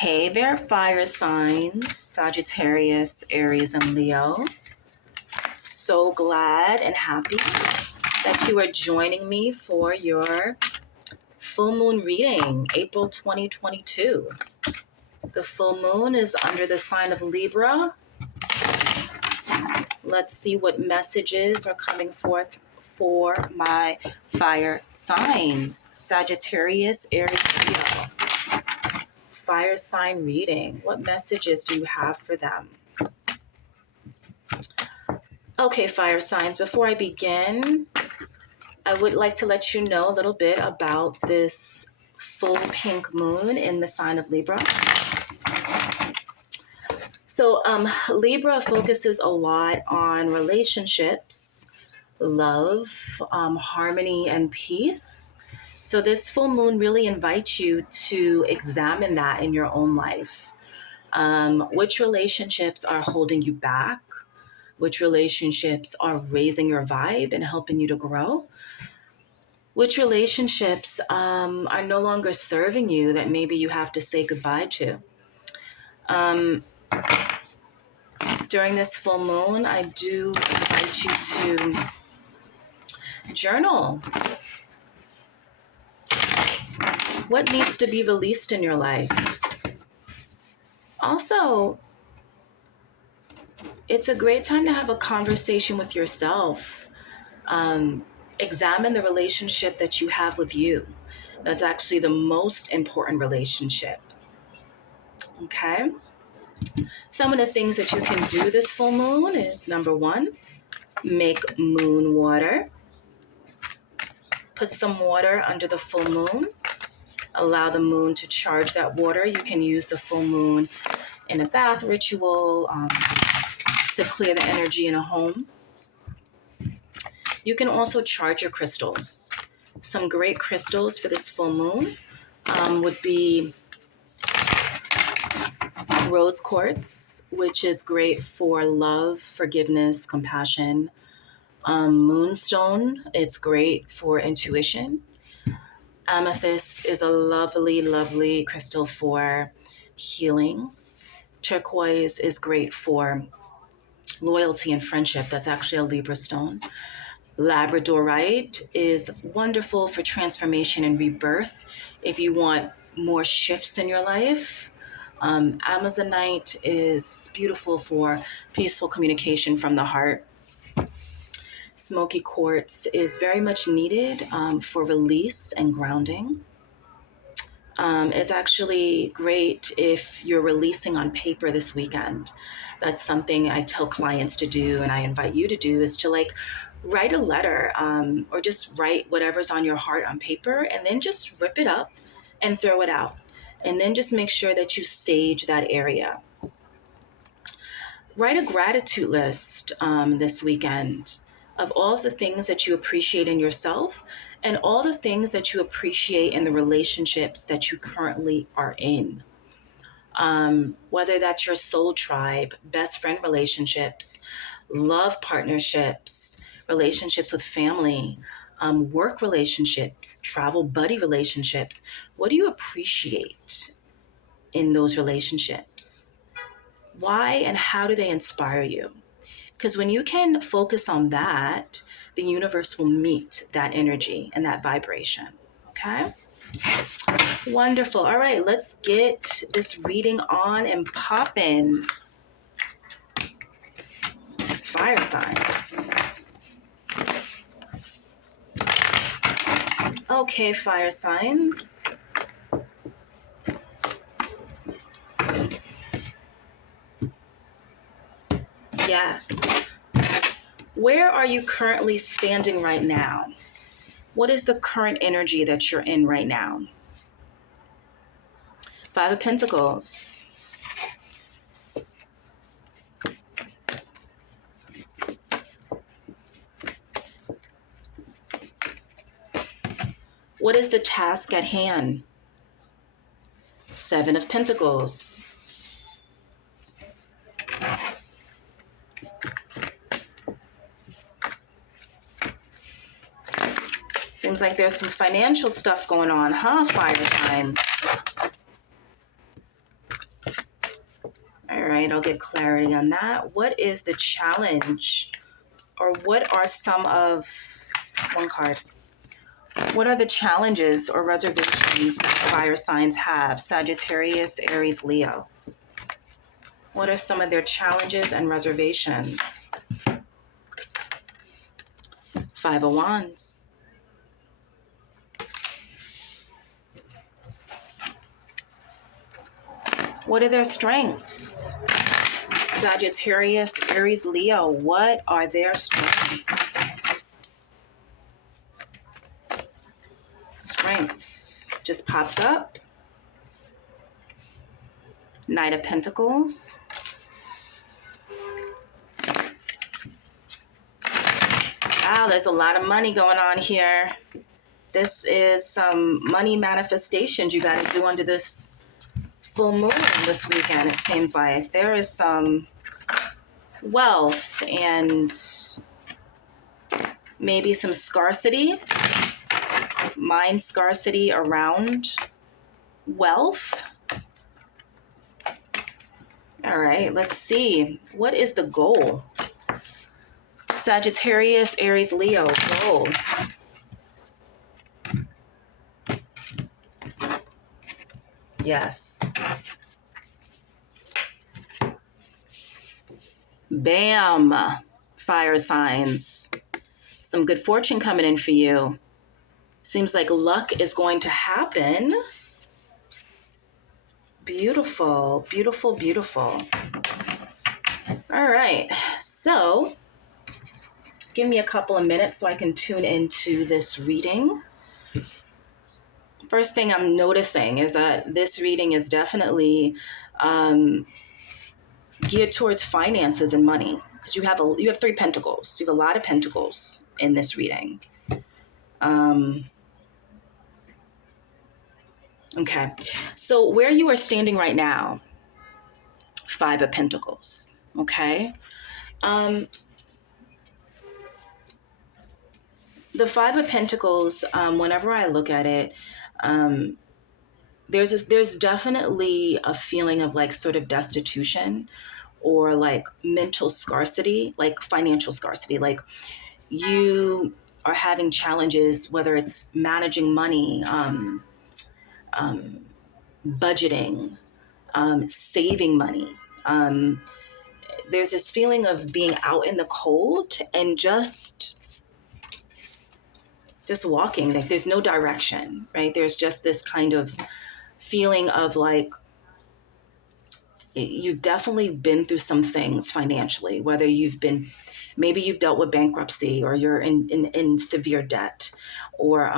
Hey there, fire signs, Sagittarius, Aries, and Leo. So glad and happy that you are joining me for your full moon reading, April 2022. The full moon is under the sign of Libra. Let's see what messages are coming forth for my fire signs, Sagittarius, Aries, Leo. Fire sign reading. What messages do you have for them? Okay, fire signs, before I begin, I would like to let you know a little bit about this full pink moon in the sign of Libra. So Libra focuses a lot on relationships, love, harmony, and peace. So this full moon really invites you to examine that in your own life. Which relationships are holding you back? Which relationships are raising your vibe and helping you to grow? Which relationships are no longer serving you that maybe you have to say goodbye to? During this full moon, I do invite you to journal. What needs to be released in your life? Also, it's a great time to have a conversation with yourself. Examine the relationship that you have with you. That's actually the most important relationship. Okay? Some of the things that you can do this full moon is, number one, make moon water. Put some water under the full moon. Allow the moon to charge that water. You can use the full moon in a bath ritual to clear the energy in a home. You can also charge your crystals. Some great crystals for this full moon would be rose quartz, which is great for love, forgiveness, compassion. Moonstone, it's great for intuition. Amethyst is a lovely, lovely crystal for healing. Turquoise is great for loyalty and friendship. That's actually a Libra stone. Labradorite is wonderful for transformation and rebirth. If you want more shifts in your life, Amazonite is beautiful for peaceful communication from the heart. Smoky quartz is very much needed for release and grounding. It's actually great if you're releasing on paper this weekend. That's something I tell clients to do, and I invite you to do, is to write a letter or just write whatever's on your heart on paper, and then just rip it up and throw it out. And then just make sure that you sage that area. Write a gratitude list this weekend of all of the things that you appreciate in yourself and all the things that you appreciate in the relationships that you currently are in. Whether that's your soul tribe, best friend relationships, love partnerships, relationships with family, work relationships, travel buddy relationships. What do you appreciate in those relationships? Why and how do they inspire you? Because when you can focus on that, the universe will meet that energy and that vibration. Okay? Wonderful. All right, let's get this reading on and poppin'. Fire signs. Okay, fire signs. Yes. Where are you currently standing right now? What is the current energy that you're in right now? Five of Pentacles. What is the task at hand? Seven of Pentacles. Seems like there's some financial stuff going on, huh, fire signs? right, I'll get clarity on that. What is the challenge, or what are some of, one card, what are the challenges or reservations that fire signs have? Sagittarius, Aries, Leo. What are some of their challenges and reservations? Five of Wands. What are their strengths? Sagittarius, Aries, Leo. What are their strengths? Strengths just popped up. Knight of Pentacles. Wow, there's a lot of money going on here. This is some money manifestations you got to do under this full moon this weekend. It seems like there is some wealth and maybe some scarcity, mind scarcity around wealth. All right, let's see. What is the goal? Sagittarius, Aries, Leo, goal. Yes. Bam. Fire signs. Some good fortune coming in for you. Seems like luck is going to happen. Beautiful, beautiful, beautiful. All right, so give me a couple of minutes so I can tune into this reading. First thing I'm noticing is that this reading is definitely geared towards finances and money, because you have three pentacles. You have a lot of pentacles in this reading. Okay, so where you are standing right now, Five of Pentacles. Okay. The Five of Pentacles, whenever I look at it, there's definitely a feeling of like sort of destitution or like mental scarcity, like financial scarcity. Like you are having challenges, whether it's managing money, budgeting, saving money. There's this feeling of being out in the cold and just walking, like there's no direction, right? There's just this kind of feeling of like you've definitely been through some things financially, whether maybe you've dealt with bankruptcy, or you're in severe debt, or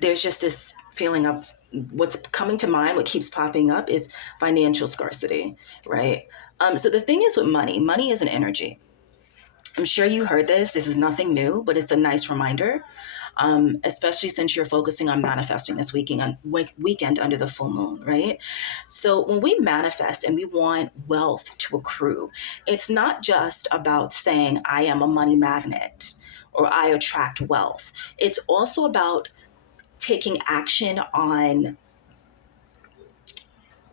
there's just this feeling of, what's coming to mind, what keeps popping up is financial scarcity, right? So the thing is with money is an energy. I'm sure you heard this. This is nothing new, but it's a nice reminder, especially since you're focusing on manifesting this weekend under the full moon, right? So when we manifest and we want wealth to accrue, it's not just about saying, I am a money magnet or I attract wealth. It's also about taking action on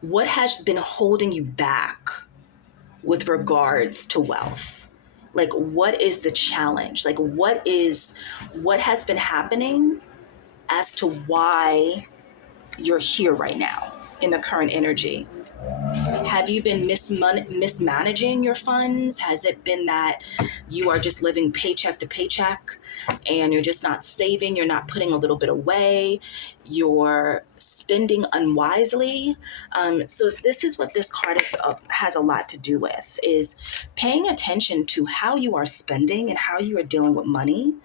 what has been holding you back with regards to wealth. Like, what is the challenge? Like, what has been happening as to why you're here right now in the current energy? Have you been mismanaging your funds? Has it been that you are just living paycheck to paycheck and you're just not saving, you're not putting a little bit away, you're spending unwisely? So this is what this card has a lot to do with, is paying attention to how you are spending and how you are dealing with money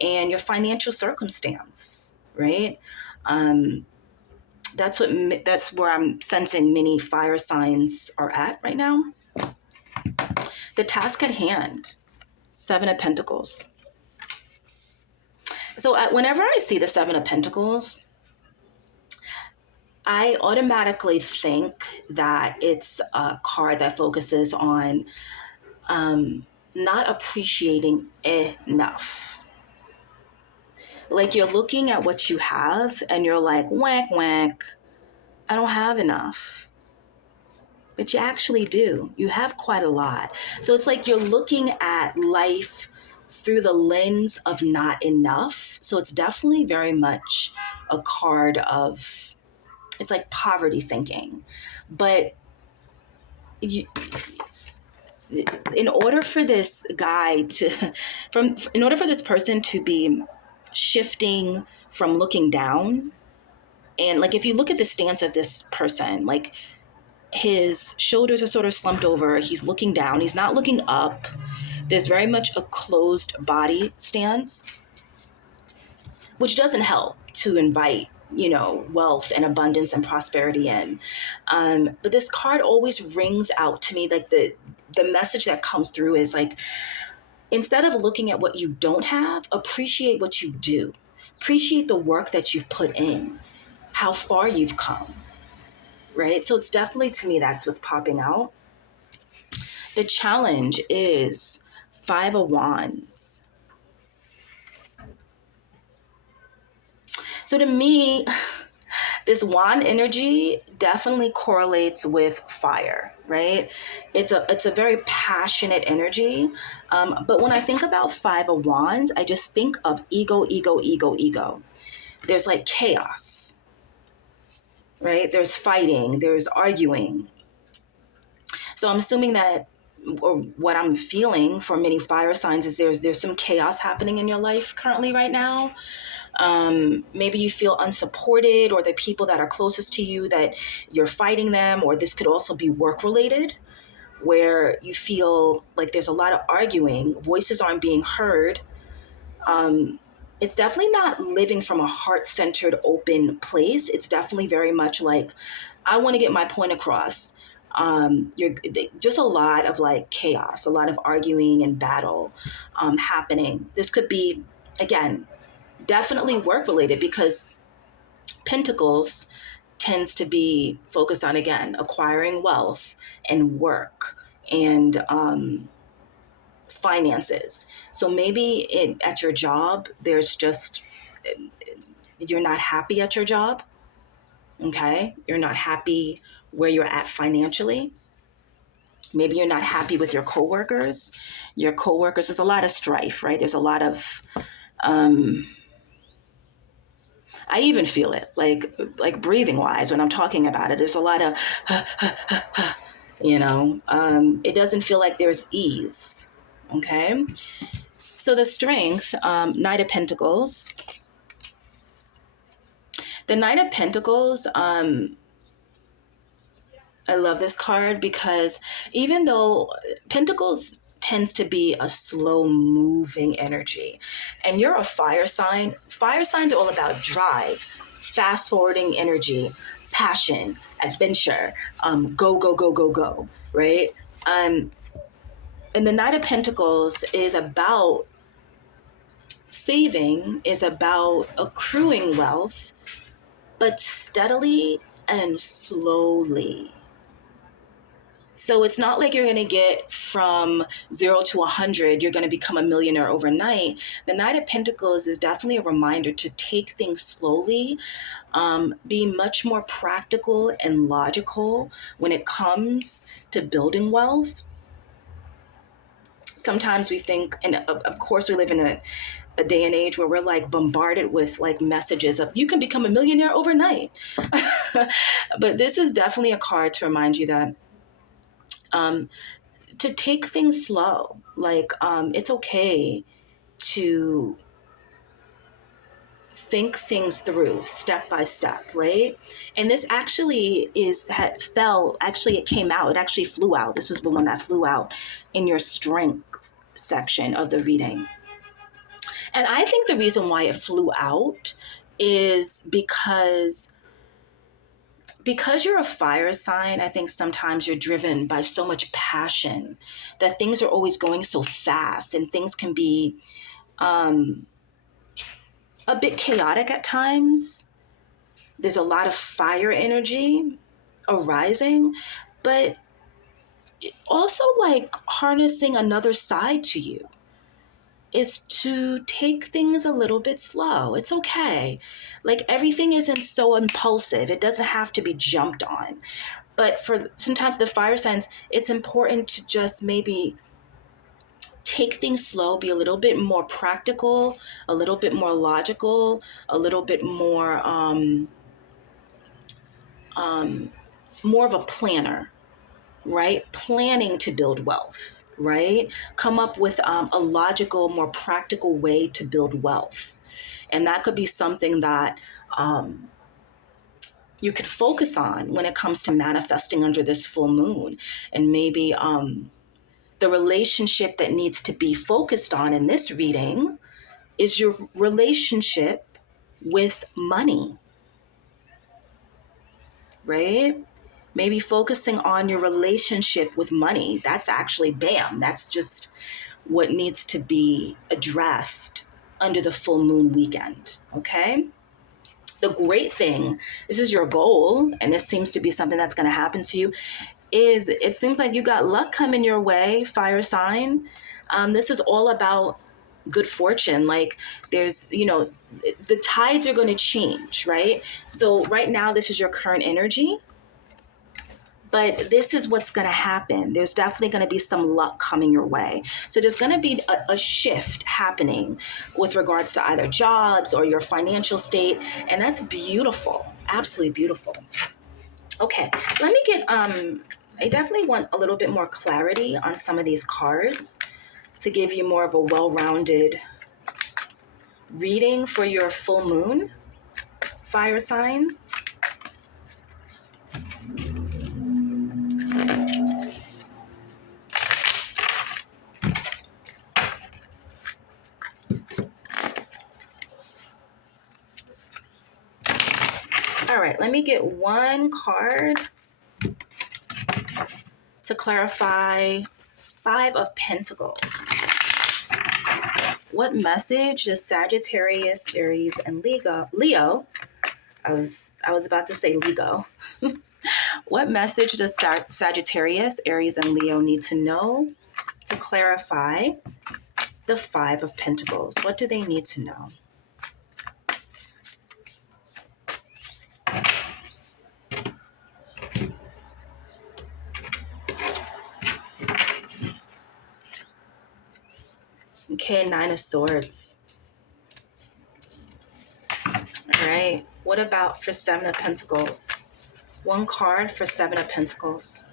and your financial circumstance, right? That's where I'm sensing many fire signs are at right now. The task at hand, Seven of Pentacles. So whenever I see the Seven of Pentacles, I automatically think that it's a card that focuses on not appreciating enough. Like you're looking at what you have and you're like, whack, whack, I don't have enough. but you actually do. You have quite a lot. So it's like you're looking at life through the lens of not enough. So it's definitely very much a card of, it's like poverty thinking. But you, in order for this guy to, in order for this person to be shifting from looking down, and like if you look at the stance of this person, like his shoulders are sort of slumped over, he's looking down, he's not looking up. There's very much a closed body stance, which doesn't help to invite, wealth and abundance and prosperity in. But this card always rings out to me, like the message that comes through is like, instead of looking at what you don't have, appreciate what you do. Appreciate the work that you've put in, how far you've come, right? So it's definitely, to me, that's what's popping out. The challenge is Five of Wands. So to me, this wand energy definitely correlates with fire, right? It's a very passionate energy. But when I think about Five of Wands, I just think of ego, ego, ego, ego. There's like chaos, right? There's fighting, there's arguing. So I'm assuming that, or what I'm feeling for many fire signs, is there's some chaos happening in your life currently right now. Maybe you feel unsupported, or the people that are closest to you, that you're fighting them, or this could also be work related, where you feel like there's a lot of arguing, voices aren't being heard. It's definitely not living from a heart-centered, open place. It's definitely very much like, I want to get my point across. You're just a lot of like chaos, a lot of arguing and battle happening. This could be, again, definitely work related, because Pentacles tends to be focused on, again, acquiring wealth and work and finances. So maybe at your job, there's just, you're not happy at your job. Okay. You're not happy where you're at financially. Maybe you're not happy with your coworkers. Your coworkers, there's a lot of strife, right? There's a lot of, I even feel it, like breathing wise when I'm talking about it. There's a lot of, it doesn't feel like there's ease. Okay. So the strength, Knight of Pentacles. The Knight of Pentacles, I love this card because even though Pentacles tends to be a slow moving energy, and you're a fire signs are all about drive, fast forwarding energy, passion, adventure, go, go, go, go, go, right? And the Knight of Pentacles is about saving, is about accruing wealth, but steadily and slowly. So it's not like you're going to get from 0 to 100, you're going to become a millionaire overnight. The Knight of Pentacles is definitely a reminder to take things slowly, be much more practical and logical when it comes to building wealth. Sometimes we think, and of course we live in a day and age where we're like bombarded with like messages of, you can become a millionaire overnight. But this is definitely a card to remind you that to take things slow. Like, it's okay to think things through step by step, right? And this actually it came out, it actually flew out. This was the one that flew out in your strength section of the reading. And I think the reason why it flew out is because you're a fire sign. I think sometimes you're driven by so much passion that things are always going so fast, and things can be a bit chaotic at times. There's a lot of fire energy arising, but also like harnessing another side to you is to take things a little bit slow. It's okay. Like, everything isn't so impulsive. It doesn't have to be jumped on. But for sometimes the fire signs, it's important to just maybe take things slow, be a little bit more practical, a little bit more logical, a little bit more of a planner, right? Planning to build wealth, right? Come up with a logical, more practical way to build wealth. And that could be something that you could focus on when it comes to manifesting under this full moon. And maybe the relationship that needs to be focused on in this reading is your relationship with money, right? Maybe focusing on your relationship with money. That's actually, bam, that's just what needs to be addressed under the full moon weekend, okay? The great thing, this is your goal, and this seems to be something that's going to happen to you, is it seems like you got luck coming your way, fire sign. This is all about good fortune. Like there's, the tides are going to change, right? So right now, this is your current energy. But this is what's going to happen. There's definitely going to be some luck coming your way. So there's going to be a shift happening with regards to either jobs or your financial state. And that's beautiful. Absolutely beautiful. Okay, let me get, I definitely want a little bit more clarity on some of these cards to give you more of a well-rounded reading for your full moon, fire signs. All right, let me get one card to clarify Five of Pentacles. What message does Sagittarius, Aries, and Leo, I was about to say Lego. What message does Sagittarius, Aries, and Leo need to know to clarify the Five of Pentacles? What do they need to know? Okay, Nine of Swords. All right. What about for Seven of Pentacles? One card for Seven of Pentacles.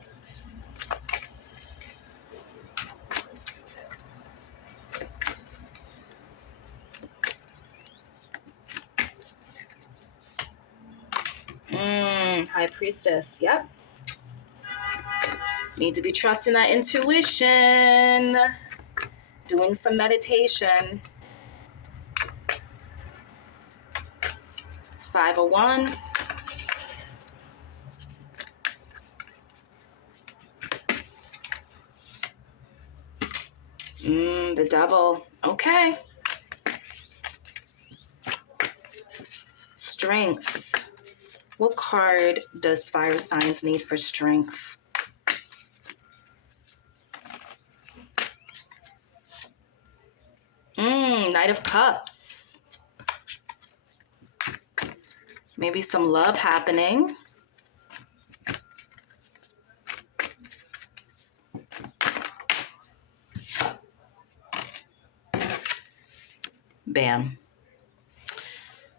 High Priestess. Yep. Need to be trusting that intuition. Doing some meditation. Five of Wands. The Devil. Okay. Strength. What card does fire signs need for strength? Knight of Cups. Maybe some love happening. Bam.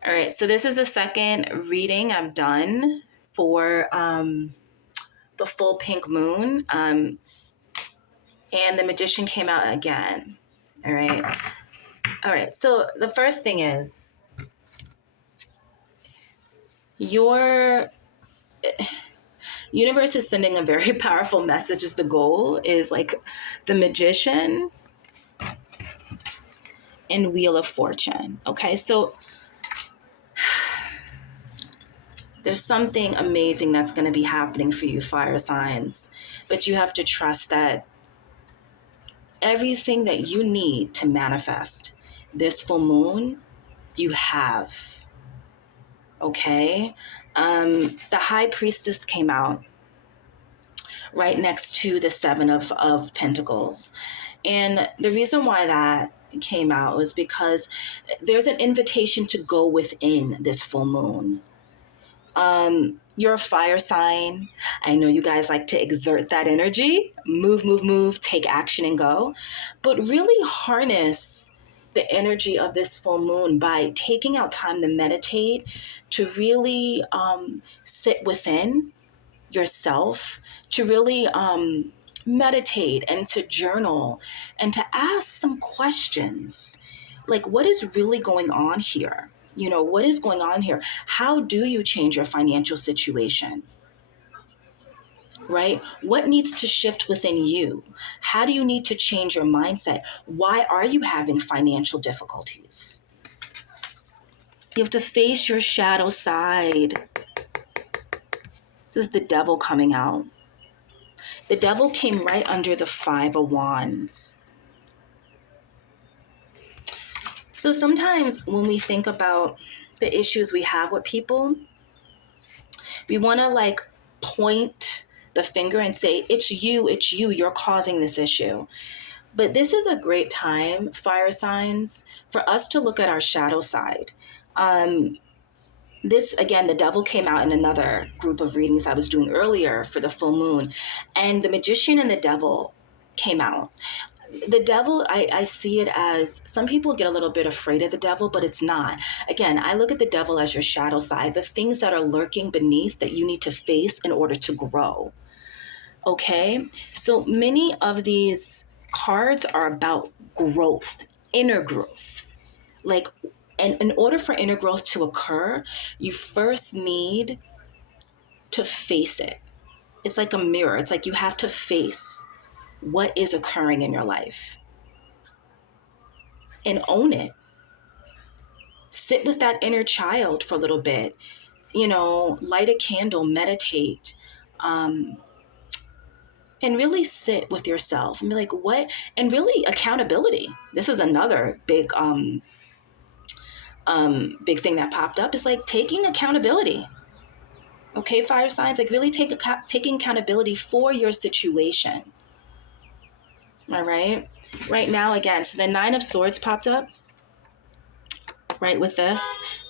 All right, so this is the second reading I've done for the full pink moon. And the Magician came out again. All right, so the first thing is your universe is sending a very powerful message. Is the goal is like the Magician and Wheel of Fortune. Okay, so there's something amazing that's going to be happening for you, fire signs, but you have to trust that everything that you need to manifest this full moon, you have. Okay? The High Priestess came out right next to the Seven of Pentacles. And the reason why that came out was because there's an invitation to go within this full moon You're a fire sign. I know you guys like to exert that energy, move, take action and go, but really harness the energy of this full moon by taking out time to meditate, to really sit within yourself, to really meditate and to journal and to ask some questions like, what is really going on here? You know, what is going on here? How do you change your financial situation? Right? What needs to shift within you? How do you need to change your mindset? Why are you having financial difficulties? You have to face your shadow side. This is the devil coming out. The devil came right under the Five of Wands. So sometimes when we think about the issues we have with people, we want to like point the finger and say, it's you, you're causing this issue. But this is a great time, fire signs, for us to look at our shadow side. This, again, the devil came out in another group of readings I was doing earlier for the full moon, and the magician and the devil came out. The devil, I see it as, some people get a little bit afraid of the devil, but it's not. Again, I look at the devil as your shadow side, the things that are lurking beneath that you need to face in order to grow. Okay? So many of these cards are about growth, inner growth. Like, and in order for inner growth to occur, you first need to face it. It's like a mirror. It's like you have to face what is occurring in your life and own it. Sit with that inner child for a little bit, you know, light a candle, meditate, and really sit with yourself and be like, what? And really accountability. This is another big big thing that popped up, is like taking accountability. Okay, fire signs, like really taking accountability for your situation. All right. Right now, again, so the Nine of Swords popped up, right, with this.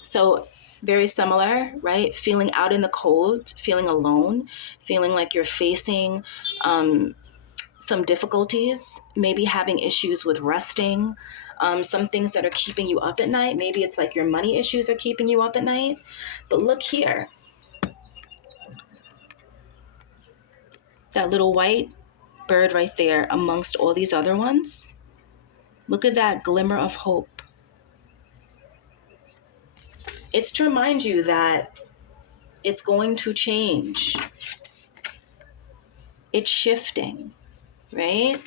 So very similar, right? Feeling out in the cold, feeling alone, feeling like you're facing some difficulties, maybe having issues with resting, some things that are keeping you up at night. Maybe it's like your money issues are keeping you up at night. But look here. That little white bird right there amongst all these other ones. Look at that glimmer of hope. It's to remind you that it's going to change. It's shifting, right?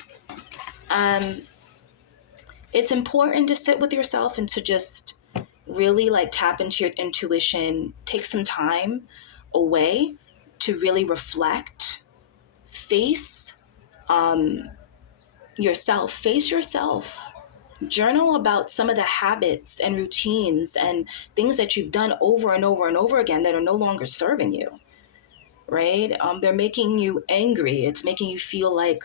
It's important to sit with yourself and to just really like tap into your intuition, take some time away to really reflect, face yourself, journal about some of the habits and routines and things that you've done over and over and over again that are no longer serving you, right? They're making you angry. It's making you feel like,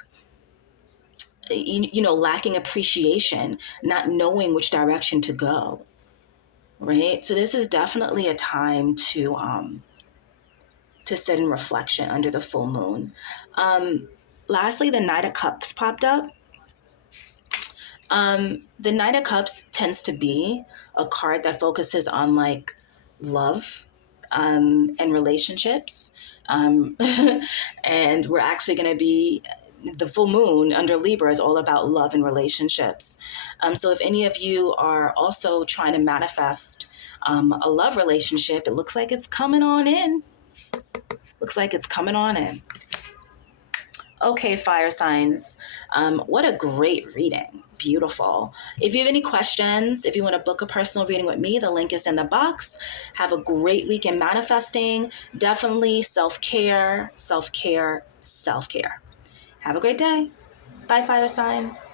you know, lacking appreciation, not knowing which direction to go, right? So this is definitely a time to sit in reflection under the full moon. Lastly, the Knight of Cups popped up. The Knight of Cups tends to be a card that focuses on like love and relationships. And we're actually going to be, the full moon under Libra is all about love and relationships. So if any of you are also trying to manifest a love relationship, it looks like it's coming on in. Okay, fire signs. What a great reading. Beautiful. If you have any questions, if you want to book a personal reading with me, the link is in the box. Have a great week in manifesting. Definitely self-care. Have a great day. Bye, fire signs.